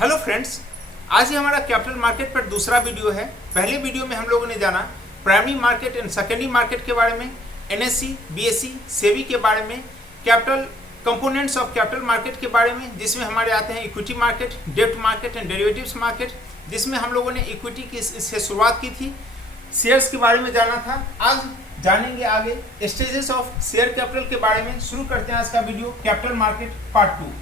Hello friends, आज ही हमारा capital market पर दूसरा वीडियो है। पहले वीडियो में हम लोगों ने जाना primary market and secondary market के बारे में, एनएससी, बीएससी, सेबी के बारे में, capital components of capital market के बारे में, जिसमें हमारे आते हैं इक्विटी मार्केट, डेब्ट मार्केट एंड डेरिवेटिव्स मार्केट, जिसमें हम लोगों ने इक्विटी की से शुरुआत की थी। शेयर्स के बारे में जाना था। आज जानेंगे आगे स्टेजेस ऑफ शेयर कैपिटल के बारे में। शुरू करते हैं आज का वीडियो, कैपिटल मार्केट पार्ट 2।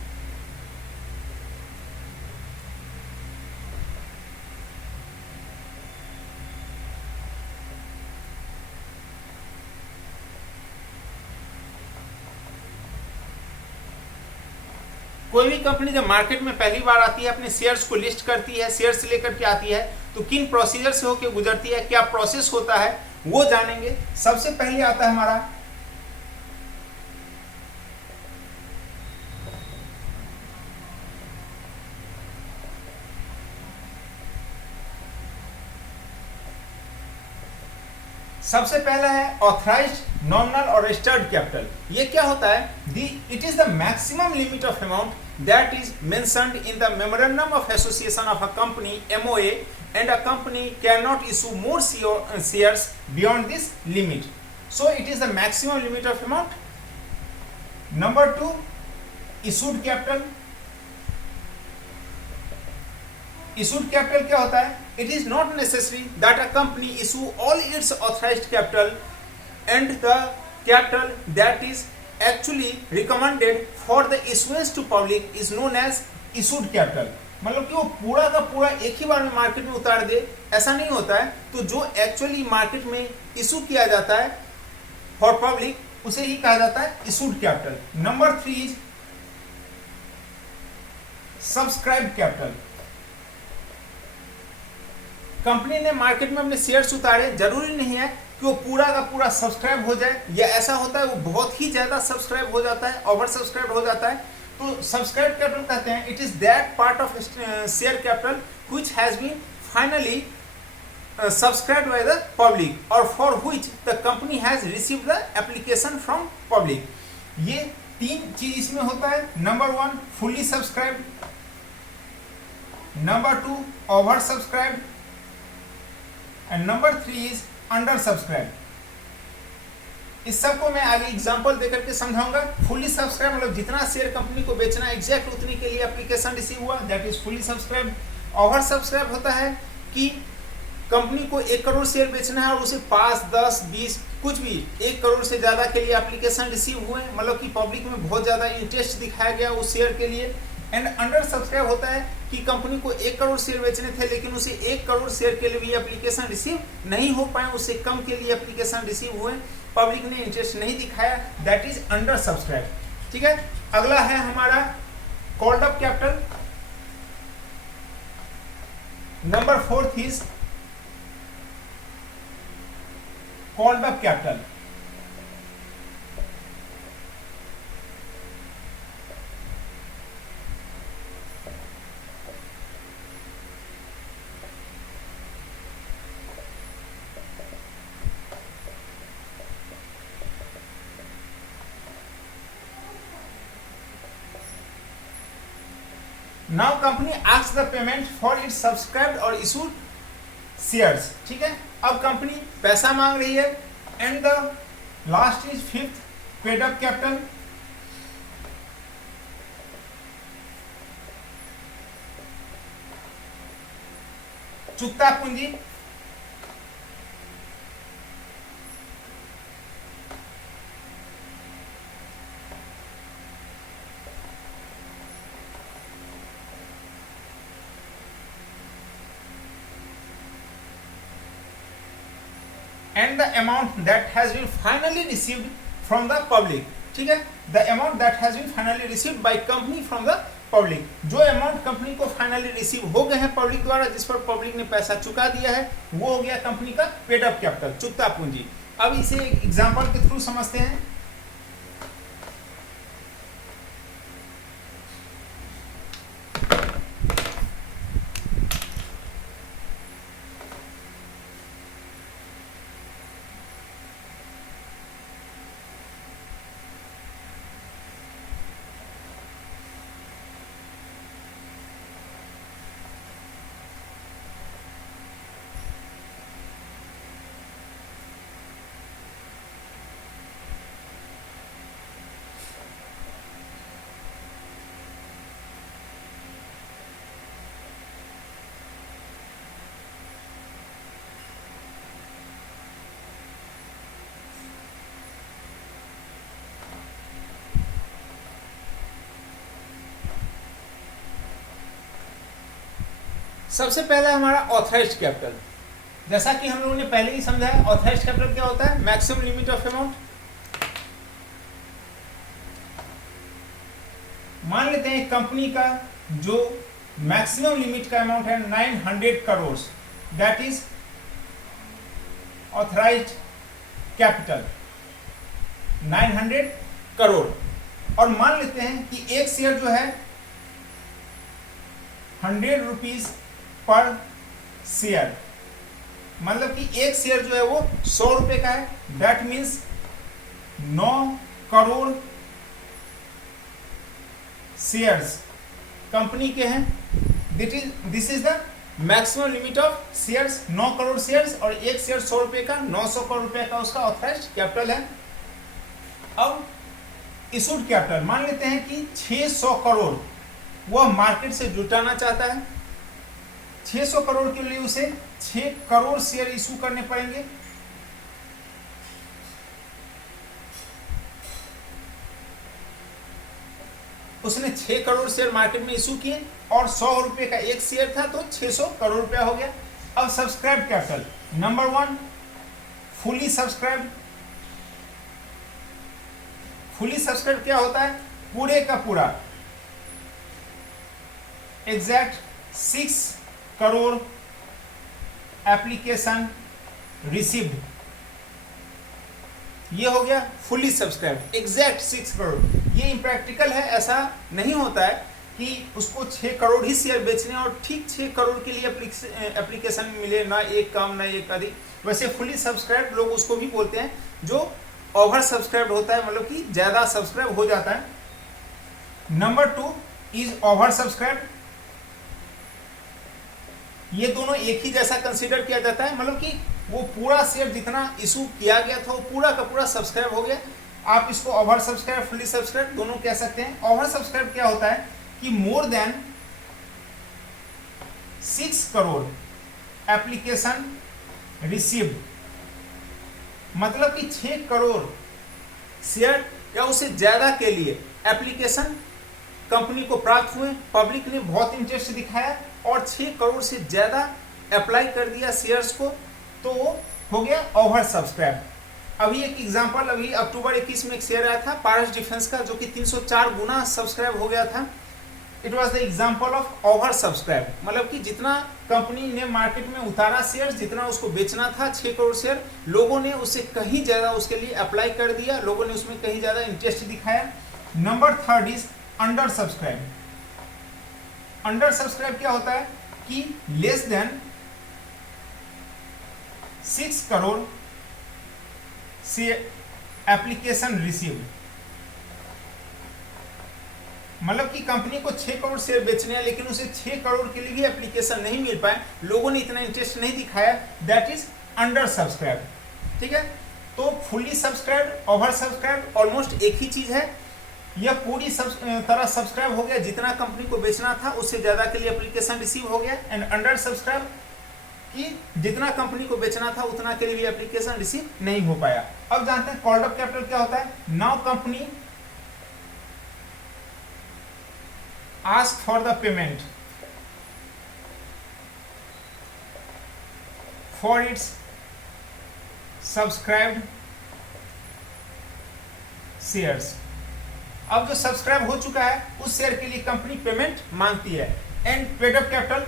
कोई भी कंपनी जब मार्केट में पहली बार आती है, अपने शेयर्स को लिस्ट करती है, शेयर्स लेकर के आती है, तो किन प्रोसीजर से होकर गुजरती है, क्या प्रोसेस होता है, वो जानेंगे। सबसे पहले आता है हमारा सबसे पहला है ऑथराइज्ड नॉमिनल और रजिस्टर्ड कैपिटल। ये क्या होता है? It is the maximum limit of amount that is mentioned in the memorandum of association of a company MOA, and a company cannot issue more shares beyond this limit. So it is the maximum limit of amount. Number 2, issued capital. Issued capital क्या होता है? It is not necessary that a company issue all its authorized capital, and the capital that is actually recommended for the issuance to public is known as issued capital. मतलब कि वो पूरा का पूरा एक ही बार में मार्केट में उतार दे, ऐसा नहीं होता है। तो जो एक्चुअली मार्केट में इशू किया जाता है फॉर पब्लिक, उसे ही कहा जाता है issued capital. Number 3 is subscribed capital. Company ने मार्केट में अपने शेयर्स उतारे, जरूरी नहीं है कि वो पूरा का पूरा सब्सक्राइब हो जाए, या ऐसा होता है वो बहुत ही ज्यादा सब्सक्राइब हो जाता है, ओवर सब्सक्राइब हो जाता है। तो सब्सक्राइब कैपिटल कहते हैं it is that part of share capital which has been finally subscribed by the public और for which the company has received the application from public. ये 3 चीज इसमें होता है। Number 1 fully subscribed, number 2 over subscribed, and number 3 is under subscribe. इस सब को मैं आगे एग्जांपल देकर के समझाऊंगा। फुली सब्सक्राइब मतलब जितना शेयर कंपनी को बेचना है एग्जैक्ट उतनी के लिए एप्लीकेशन रिसीव हुआ, that is fully subscribe. Over subscribe होता है कि कंपनी को 1 करोड़ शेयर बेचना है और उसे 5, 10, 20 कुछ भी 1 करोड़ से ज्यादा के लिए एप्लीकेशन रिसीव हुए, मतलब कि पब्लिक में बहुत ज्यादा इंटरेस्ट दिखाया गया उस शेयर के लिए। एंड अंडर सब्सक्राइब होता है कि कंपनी को 1 करोड़ शेयर बेचने थे, लेकिन उसे 1 करोड़ शेयर के लिए भी एप्लीकेशन रिसीव नहीं हो पाए, उससे कम के लिए एप्लीकेशन रिसीव हुए, पब्लिक ने इंटरेस्ट नहीं दिखाया, दैट इज अंडर सब्सक्राइब। ठीक है, अगला है हमारा called up capital. Number 4 is called up capital. Now company asks the payment for its subscribed और इशूड शेयर्स। ठीक है, अब कंपनी पैसा मांग रही है। And the last is 5th paid up capital. चुकता पूंजी। And the amount that has been finally received from the public. ठीक है, the amount that has been finally received by company from the public। जो amount company को finally receive हो गए हैं public द्वारा, जिस पर पब्लिक ने पैसा चुका दिया है, वो हो गया कंपनी का पेड अप कैपिटल, चुकता पूंजी। अब इसे एग्जांपल के थ्रू समझते हैं। सबसे पहला हमारा ऑथराइज्ड कैपिटल। जैसा कि हम लोगों ने पहले ही समझा है, ऑथराइज्ड कैपिटल क्या होता है? Maximum limit of amount. मान लेते हैं कंपनी का जो मैक्सिमम लिमिट का अमाउंट है 900 crore, that is authorised capital 900 crore. और मान लेते हैं कि एक शेयर जो है 100 रुपीज पर शेयर, मतलब कि एक शेयर जो है वो 100 रुपए का है, that means 9 crore shares company के हैं। This is the maximum limit of shares, 9 crore shares, और एक शेयर 100 रुपए का, 900 करोड़ रुपए का उसका ऑथराइज्ड कैपिटल है। अब इशूड कैपिटल मान लेते हैं कि 600 करोड़ वह मार्केट से जुटाना चाहता है। 600 करोड़ के लिए उसे 6 करोड़ शेयर इशू करने पड़ेंगे। उसने 6 करोड़ शेयर मार्केट में इशू किए और 100 रुपए का एक शेयर था, तो 600 करोड़ रुपया हो गया। अब subscribe capital number 1 fully subscribe. Fully subscribe क्या होता है? पूरे का पूरा एग्जैक्ट 6 करोड़ एप्लीकेशन रिसीव्ड, ये हो गया फुली सब्सक्राइब एग्जैक्ट 6 करोड़। ये इम्प्रैक्टिकल है, ऐसा नहीं होता है कि उसको 6 करोड़ ही शेयर बेचने और ठीक 6 करोड़ के लिए एप्लीकेशन मिले, ना एक कम ना एक अधिक। वैसे फुली सब्सक्राइब लोग उसको भी बोलते हैं जो ओवर सब्सक्राइब होता है, मतलब कि ज्यादा सब्सक्राइब हो जाता है। Number 2 is over subscribe. ये दोनों एक ही जैसा कंसीडर किया जाता है, मतलब कि वो पूरा शेयर जितना इशू किया गया था वो पूरा का पूरा सब्सक्राइब हो गया। आप इसको ओवर सब्सक्राइब फुली सब्सक्राइब दोनों कह सकते हैं। ओवर सब्सक्राइब क्या होता है कि more than 6 crore application received, मतलब कि 6 करोड़ शेयर या उससे ज्यादा के लिए एप्लीकेशन कंपनी को प्राप्त हुए, पब्लिक ने बहुत इंटरेस्ट दिखाया और 6 करोड़ से ज्यादा अप्लाई कर दिया शेयर्स को, तो वो हो गया ओवर सब्सक्राइब। अभी एक एग्जांपल, अभी अक्टूबर 21 में एक शेयर आया था पारस डिफेंस का, जो कि 304 गुना सब्सक्राइब हो गया था। It was the example of over subscribe, मतलब कि जितना कंपनी ने मार्केट में उतारा शेयर, जितना उसको बेचना था 6 करोड़ शेयर, लोगों ने उससे कहीं ज्यादा उसके लिए अप्लाई कर दिया, लोगों ने उसमें कहीं ज्यादा इंटरेस्ट दिखाया। Number 3 is under subscribe. Under subscribe क्या होता है कि लेस देन 6 करोड़ से एप्लीकेशन रिसीव्ड, मतलब कि कंपनी को 6 करोड़ शेयर बेचने हैं लेकिन उसे 6 करोड़ के लिए भी एप्लीकेशन नहीं मिल पाए, लोगों ने इतना इंटरेस्ट नहीं दिखाया, दैट इज अंडर सब्सक्राइब। ठीक है, तो fully subscribe over subscribe almost एक ही चीज है। यह पूरी तरह सब्सक्राइब हो गया, जितना कंपनी को बेचना था उससे ज्यादा के लिए एप्लीकेशन रिसीव हो गया। एंड अंडर सब्सक्राइब कि जितना कंपनी को बेचना था उतना के लिए भी एप्लीकेशन रिसीव नहीं हो पाया। अब जानते हैं कॉल्ड अप कैपिटल क्या होता है। Now company ask for the payment for its subscribed shares. अब जो सब्सक्राइब हो चुका है उस शेयर के लिए कंपनी पेमेंट मांगती है। And paid up capital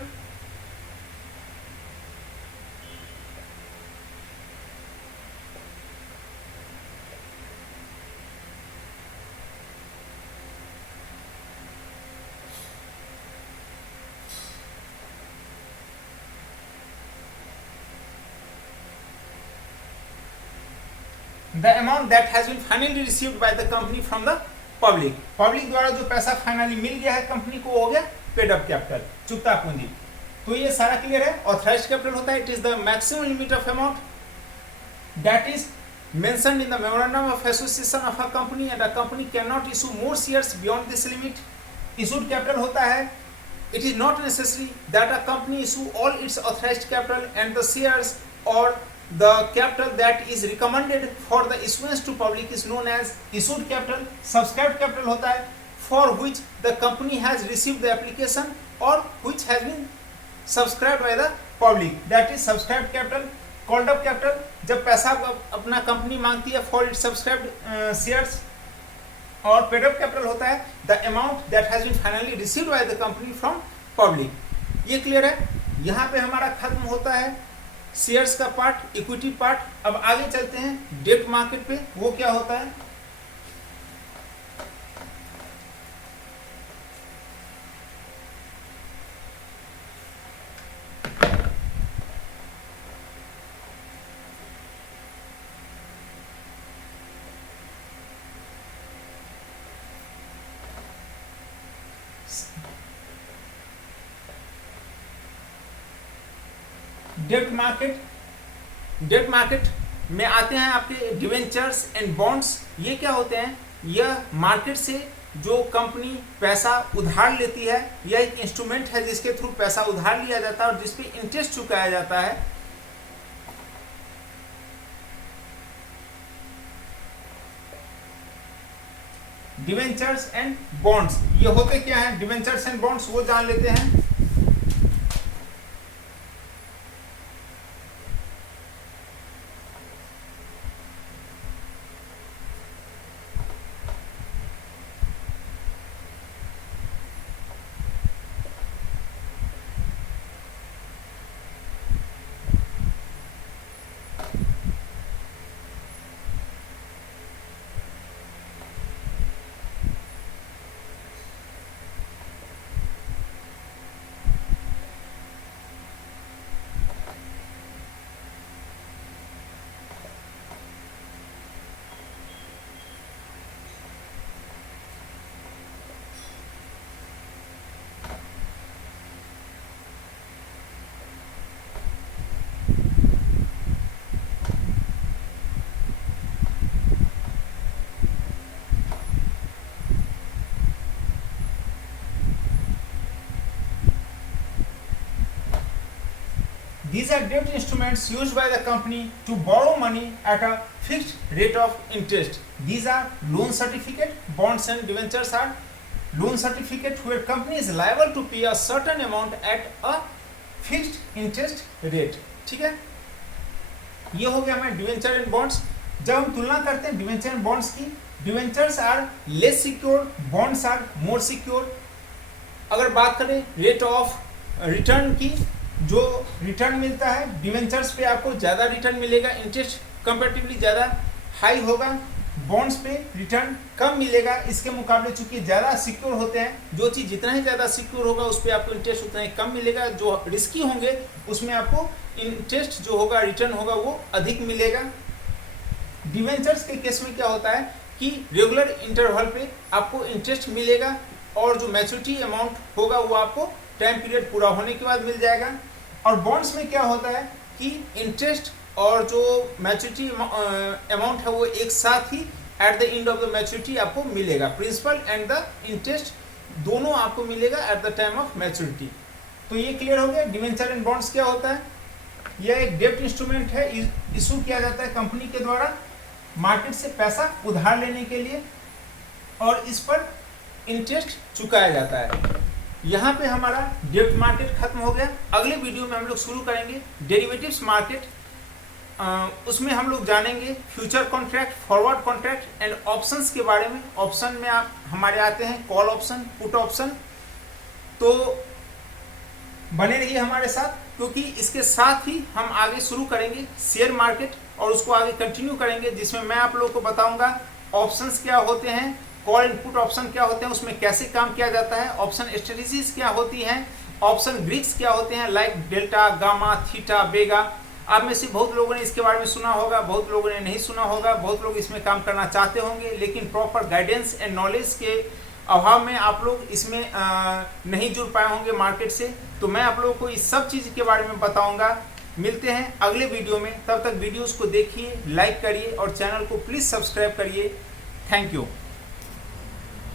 the amount that has been finally received by the company from the public। Public द्वारा जो पैसा फाइनली मिल गया है कंपनी को, हो गया पेड अप कैपिटल, चुकता पूंजी। तो ये सारा क्लियर है। ऑथराइज्ड कैपिटल होता है, it is the maximum limit of amount that is mentioned in the memorandum of association of a company, and a company cannot issue more shares beyond this limit। issued capital होता है, it is not necessary that a company issue all its authorized capital, and the shares or the capital that is recommended for the issuance to public is known as issued capital। subscribed capital होता है, for which the company has received the application or which has been subscribe by the public, that is subscribe capital, called up capital, जब पैसा अपना company मांगती है for it subscribed shares, और paid up capital होता है the amount that has been finally received by the company from public. ये clear है। यहाँ पे हमारा खत्म होता है शेयर्स का पार्ट, इक्विटी पार्ट। अब आगे चलते हैं डेट मार्केट पे, वो क्या होता है। डेट मार्केट में आते हैं आपके डिवेंचर्स एंड बॉन्ड्स। ये क्या होते हैं, यह मार्केट से जो कंपनी पैसा उधार लेती है, यह एक इंस्ट्रूमेंट है जिसके थ्रू पैसा उधार लिया जाता है और जिसपे इंटरेस्ट चुकाया जाता है। डिवेंचर्स एंड बॉन्ड्स, ये होते क्या है, डिवेंचर्स एंड बॉन्ड्स वो जान लेते हैं। These are debt instruments used by the company to borrow money at a fixed rate of interest. These are loan certificate. Bonds and debentures are loan certificate where company is liable to pay a certain amount at a fixed interest rate. ठीक है, ये हो गया हमारे debenture and bonds. जब हम तुलना करते हैं डिवेंचर एंड बॉन्ड्स की, debentures are less secure, bonds are more secure. अगर बात करें रेट ऑफ रिटर्न की, जो रिटर्न मिलता है डिवेंचर्स पे आपको ज़्यादा रिटर्न मिलेगा, इंटरेस्ट कंपेरेटिवली ज़्यादा हाई होगा। बॉन्ड्स पे रिटर्न कम मिलेगा इसके मुकाबले, चूंकि ज़्यादा सिक्योर होते हैं। जो चीज़ जितना ही ज़्यादा सिक्योर होगा उस पर आपको इंटरेस्ट उतना ही कम मिलेगा, जो रिस्की होंगे उसमें आपको इंटरेस्ट जो होगा, रिटर्न होगा, वो अधिक मिलेगा। डिवेंचर्स के केस में क्या होता है कि रेगुलर इंटरवल पे आपको इंटरेस्ट मिलेगा और जो मैच्योरिटी अमाउंट होगा वो आपको टाइम पीरियड पूरा होने के बाद मिल जाएगा। और बॉन्ड्स में क्या होता है कि इंटरेस्ट और जो मैच्योरिटी अमाउंट है वो एक साथ ही at the end of the maturity आपको मिलेगा। प्रिंसिपल एंड द इंटरेस्ट दोनों आपको मिलेगा at the time of maturity. तो ये क्लियर हो गया। डिवेंचर एंड बॉन्ड्स क्या होता है, यह एक डेब्ट इंस्ट्रूमेंट है, इशू किया जाता है कंपनी के द्वारा मार्केट से पैसा उधार लेने के लिए और इस पर इंटरेस्ट चुकाया जाता है। यहाँ पे हमारा डेब्ट मार्केट खत्म हो गया। अगले वीडियो में हम लोग शुरू करेंगे डेरिवेटिव्स मार्केट। उसमें हम लोग जानेंगे future contract, forward contract and options के बारे में। ऑप्शन में आप हमारे आते हैं कॉल ऑप्शन, पुट ऑप्शन। तो बने रहिए हमारे साथ, क्योंकि इसके साथ ही हम आगे शुरू करेंगे शेयर मार्केट और उसको आगे कंटिन्यू करेंगे, जिसमें मैं आप लोगों को बताऊंगा ऑप्शंस क्या होते हैं, कॉल एंड पुट ऑप्शन क्या होते हैं, उसमें कैसे काम किया जाता है, ऑप्शन स्ट्रेटजीज क्या होती हैं, ऑप्शन ग्रीक्स क्या होते हैं, लाइक डेल्टा, गामा, थीटा, बेगा। आप में से बहुत लोगों ने इसके बारे में सुना होगा, बहुत लोगों ने नहीं सुना होगा, बहुत लोग इसमें काम करना चाहते होंगे, लेकिन प्रॉपर गाइडेंस एंड नॉलेज के अभाव में आप लोग इसमें नहीं जुड़ पाए होंगे मार्केट से। तो मैं आप लोगों को इस सब चीज़ के बारे में बताऊंगा। मिलते हैं अगले वीडियो में, तब तक वीडियोस को देखिए, लाइक करिए और चैनल को प्लीज़ सब्सक्राइब करिए। Thank you.